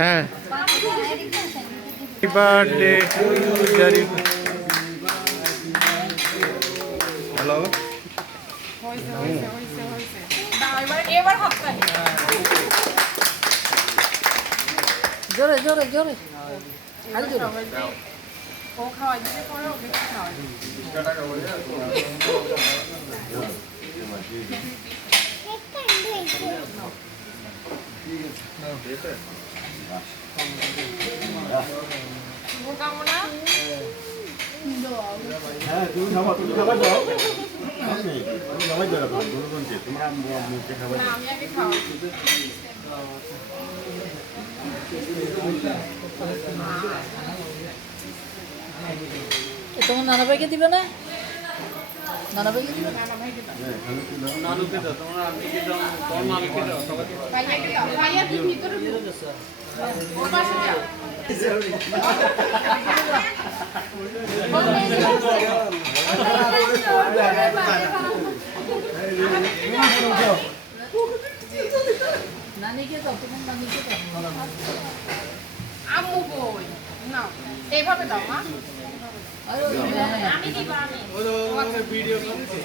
হ্যাঁ birthday to you Zarif. Hello জোরে জোরে জোরে ও খাওয়াই দিলে পরে ও বেশি খাওয়াই শুভকামনা। হ্যাঁ তুমি খাবার দাও আমি খাবার দাও তোমরা মুখে খাবার না আমি আগে খাওয়াই। তোমার নানা ভাইকে দিবে না? নানা ভাইকে দিবে না? নানুকে দাও, তোমরা আন্টিকে দাও, তোমার মামিকে দাও, সবাইকে দাও। ভাইয়াকে দাও। ভাইয়া তুই ভিতরে ঢুক। ওর পাশে যাও। নানিকে দাও, তোমার নানিকে দাও। আম্মু বই না এইভাবে দাও মা। আরে আমি দিব আমি। ভিডিও করতে